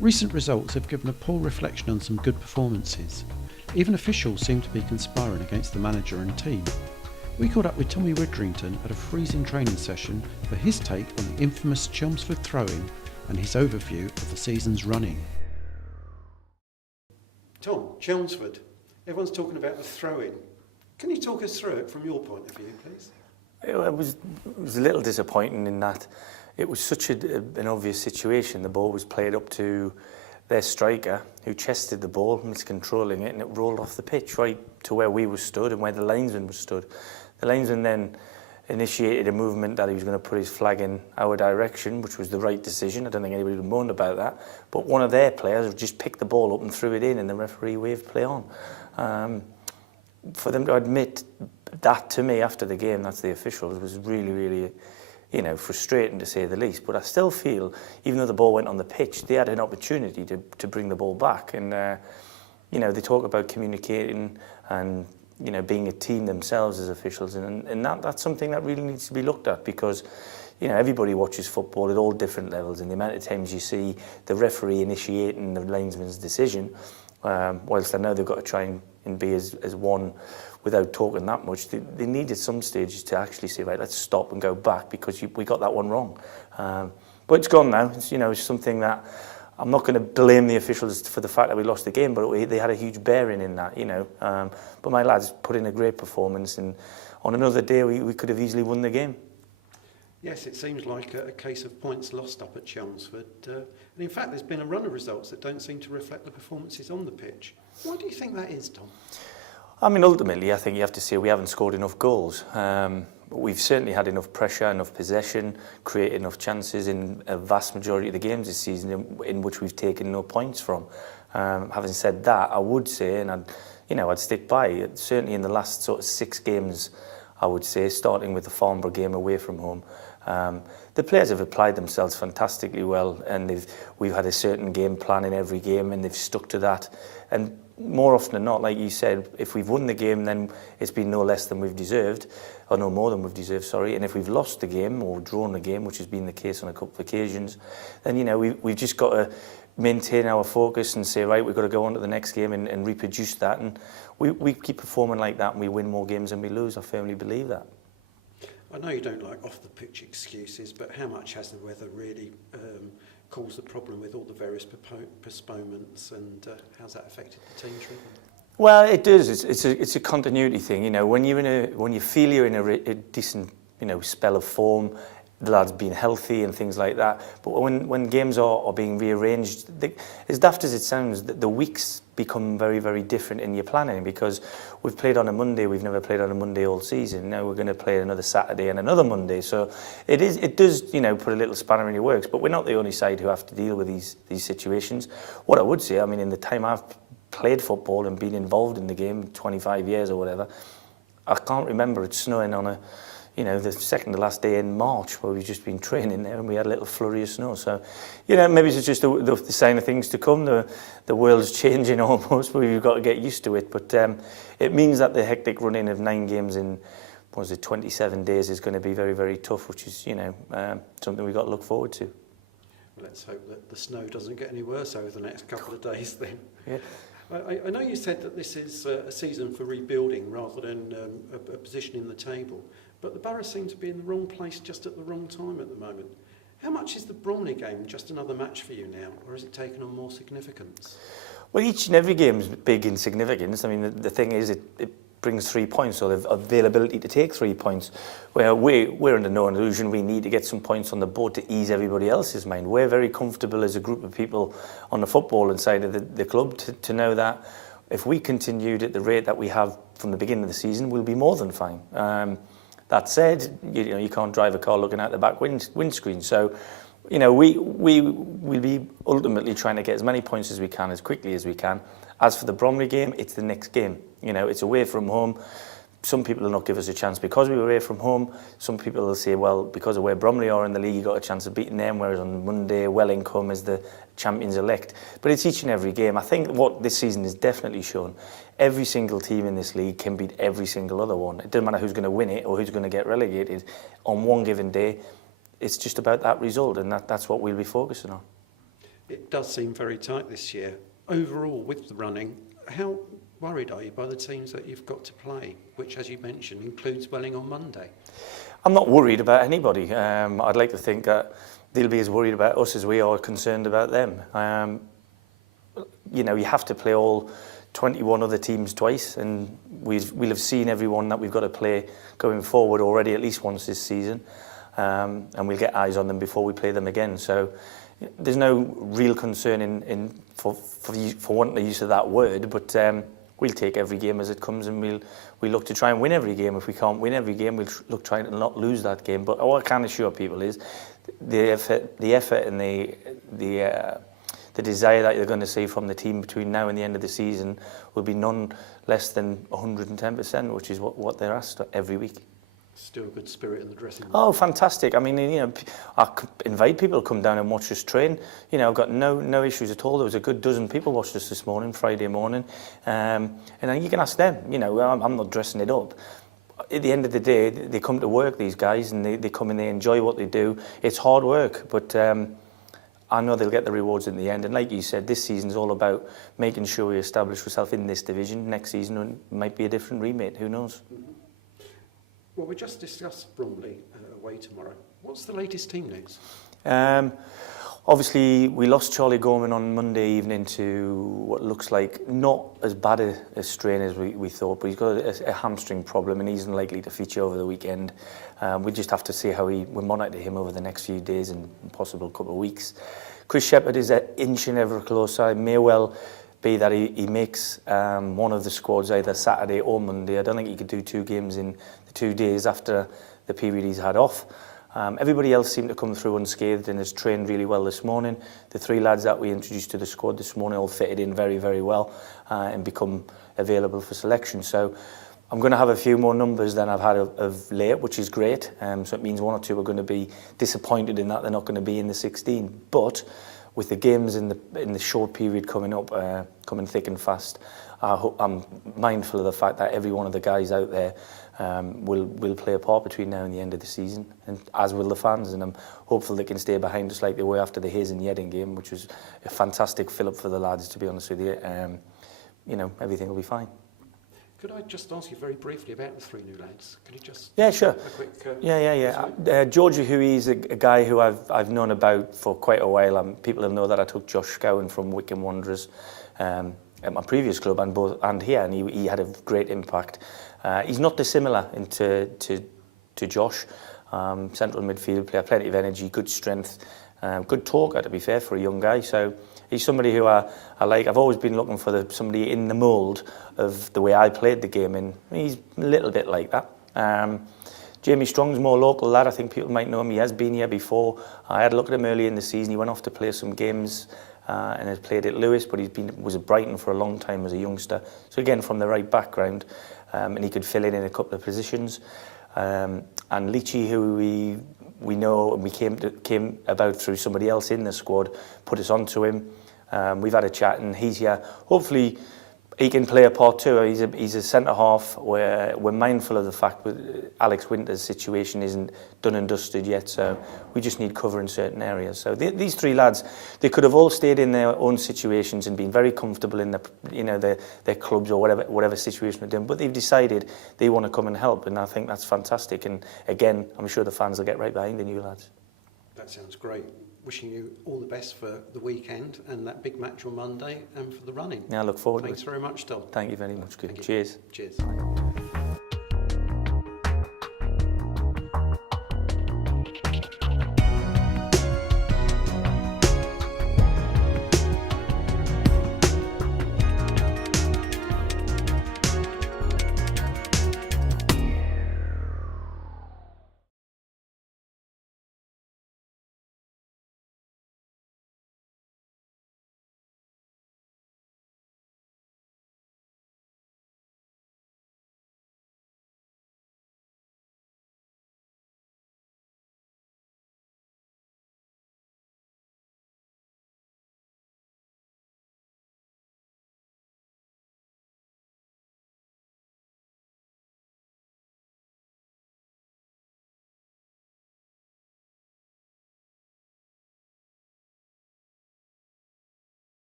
Recent results have given a poor reflection on some good performances. Even officials seem to be conspiring against the manager and team. We caught up with Tommy Widdrington at a freezing training session for his take on the infamous Chelmsford Throwin and his overview of the season's running. Tom, Chelmsford, everyone's talking about the Throwin. Can you talk us through it from your point of view, please? It was a little disappointing in that it was such an obvious situation. The ball was played up to their striker, who chested the ball, miscontrolling it, and it rolled off the pitch right to where we were stood and where the linesman was stood. The linesman then initiated a movement that he was going to put his flag in our direction, which was the right decision. I don't think anybody would moan about that. But one of their players just picked the ball up and threw it in, and the referee waved play on. For them to admit that to me after the game, that's the officials, was really, really, frustrating to say the least. But I still feel, even though the ball went on the pitch, they had an opportunity to bring the ball back. And, they talk about communicating and, being a team themselves as officials. And that's something that really needs to be looked at because, everybody watches football at all different levels. And the amount of times you see the referee initiating the linesman's decision, whilst I know they've got to try and be as one without talking that much, they need at some stages to actually say, right, let's stop and go back because we got that one wrong. But it's gone now. It's something that I'm not going to blame the officials for the fact that we lost the game, but they had a huge bearing in that, But my lads put in a great performance, and on another day we could have easily won the game. Yes, it seems like a case of points lost up at Chelmsford. And in fact, there's been a run of results that don't seem to reflect the performances on the pitch. Why do you think that is, Tom? I mean, ultimately, I think you have to say we haven't scored enough goals. But we've certainly had enough pressure, enough possession, created enough chances in a vast majority of the games this season in which we've taken no points from. Having said that, I would say, and I'd stick by it, certainly in the last sort of 6 games, I would say, starting with the Boro game away from home, the players have applied themselves fantastically well, and we've had a certain game plan in every game, and they've stuck to that. And more often than not, like you said, if we've won the game, then it's been no less than we've deserved, or no more than we've deserved, sorry. And if we've lost the game or drawn the game, which has been the case on a couple of occasions, then, we've just got to maintain our focus and say, right, we've got to go on to the next game and reproduce that. And we keep performing like that and we win more games than we lose. I firmly believe that. I know you don't like off-the-pitch excuses, but how much has the weather really caused the problem with all the various postponements, and how's that affected the team treatment? Well, it does. It's a continuity thing. When you feel you're in a decent spell of form, the lads being healthy and things like that. But when games are being rearranged, as daft as it sounds, the weeks become very, very different in your planning because we've played on a Monday, we've never played on a Monday all season. Now we're going to play another Saturday and another Monday. So it does put a little spanner in your works, but we're not the only side who have to deal with these situations. What I would say, I mean, in the time I've played football and been involved in the game, 25 years or whatever, I can't remember it snowing on the second to last day in March where we've just been training there and we had a little flurry of snow. So, maybe it's just the sign of things to come. The world's changing almost, but we've got to get used to it. But it means that the hectic running of 9 games in, 27 days is going to be very, very tough, which is, something we've got to look forward to. Let's hope that the snow doesn't get any worse over the next couple of days then. Yeah. I know you said that this is a season for rebuilding rather than a position in the table, but the Borough seem to be in the wrong place just at the wrong time at the moment. How much is the Bromley game just another match for you now, or has it taken on more significance? Well, each and every game is big in significance. I mean, the thing is, it brings 3 points, so the availability to take 3 points. Where we're under no illusion we need to get some points on the board to ease everybody else's mind. We're very comfortable as a group of people on the footballing side of the club to know that if we continued at the rate that we have from the beginning of the season, we'll be more than fine. That said, you can't drive a car looking out the back windscreen. So, we'll be ultimately trying to get as many points as we can, as quickly as we can. As for the Bromley game, it's the next game. It's away from home. Some people will not give us a chance because we were away from home. Some people will say, well, because of where Bromley are in the league, you got a chance of beating them, whereas on Monday, Widdrington is the champions-elect. But it's each and every game. I think what this season has definitely shown, every single team in this league can beat every single other one. It doesn't matter who's going to win it or who's going to get relegated. On one given day, it's just about that result, and that's what we'll be focusing on. It does seem very tight this year. Overall, with the running, how worried are you by the teams that you've got to play, which, as you mentioned, includes Welling on Monday? I'm not worried about anybody. I'd like to think that they'll be as worried about us as we are concerned about them. You know, you have to play all 21 other teams twice, and we'll have seen everyone that we've got to play going forward already at least once this season, and we'll get eyes on them before we play them again. So there's no real concern for wanting the use of that word, but we'll take every game as it comes, and we'll look to try and win every game. If we can't win every game, we'll look trying to not lose that game. But what I can assure people is the effort and the desire that you're going to see from the team between now and the end of the season will be none less than 110%, which is what they're asked every week. Still a good spirit in the dressing room. Oh, fantastic. I mean, you know, I invite people to come down and watch us train. You know, I've got no issues at all. There was a good dozen people watched us this morning, Friday morning. And you can ask them, you know, I'm not dressing it up. At the end of the day, they come to work, these guys, and they come and they enjoy what they do. It's hard work, but I know they'll get the rewards in the end. And like you said, this season's all about making sure we establish ourselves in this division. Next season might be a different remit. Who knows? Mm-hmm. Well, we just discussed Bromley away tomorrow. What's the latest team news? Obviously, we lost Charlie Gorman on Monday evening to what looks like not as bad a strain as we thought, but he's got a hamstring problem and he's unlikely to feature over the weekend. We just have to see how we monitor him over the next few days and possible couple of weeks. Chris Shepherd is an inch and ever closer. It may well be that he makes one of the squads either Saturday or Monday. I don't think he could do 2 games in the 2 days after the period he's had off. Everybody else seemed to come through unscathed and has trained really well this morning. The 3 lads that we introduced to the squad this morning all fitted in very, very well and become available for selection. So I'm going to have a few more numbers than I've had of late, which is great. So it means 1 or 2 are going to be disappointed in that they're not going to be in the 16. But with the games in the short period coming up, coming thick and fast, I'm mindful of the fact that every one of the guys out there will play a part between now and the end of the season, and as will the fans. And I'm hopeful they can stay behind us like they were after the Hayes and Yedding game, which was a fantastic fill-up for the lads, to be honest with you. You know, everything will be fine. Could I just ask you very briefly about the 3 new lads? Could you just... Yeah, sure. A quick... George Huey is a guy who I've known about for quite a while. People will know that I took Josh Scowen from Wycombe Wanderers at my previous club and here, and he had a great impact. He's not dissimilar to Josh. Central midfield player, plenty of energy, good strength, good talker, to be fair, for a young guy. So he's somebody who I like. I've always been looking for somebody in the mould of the way I played the game, and he's a little bit like that. Jamie Strong's more local lad. I think people might know him. He has been here before. I had a look at him early in the season. He went off to play some games and has played at Lewis, but was at Brighton for a long time as a youngster. So again, from the right background, and he could fill in a couple of positions. And Leachy, who we know and we came about through somebody else in the squad, put us onto him. We've had a chat and he's here. Hopefully he can play a part too. He's a centre-half. We're mindful of the fact that Alex Winter's situation isn't done and dusted yet, so we just need cover in certain areas. So these 3 lads, they could have all stayed in their own situations and been very comfortable in their clubs or whatever situation they're doing, but they've decided they want to come and help, and I think that's fantastic. And again, I'm sure the fans will get right behind the new lads. That sounds great. Wishing you all the best for the weekend and that big match on Monday and for the running. Yeah, I look forward to it. Thanks very much, Tom. Thank you very much. Good. Thank you. Cheers. Cheers.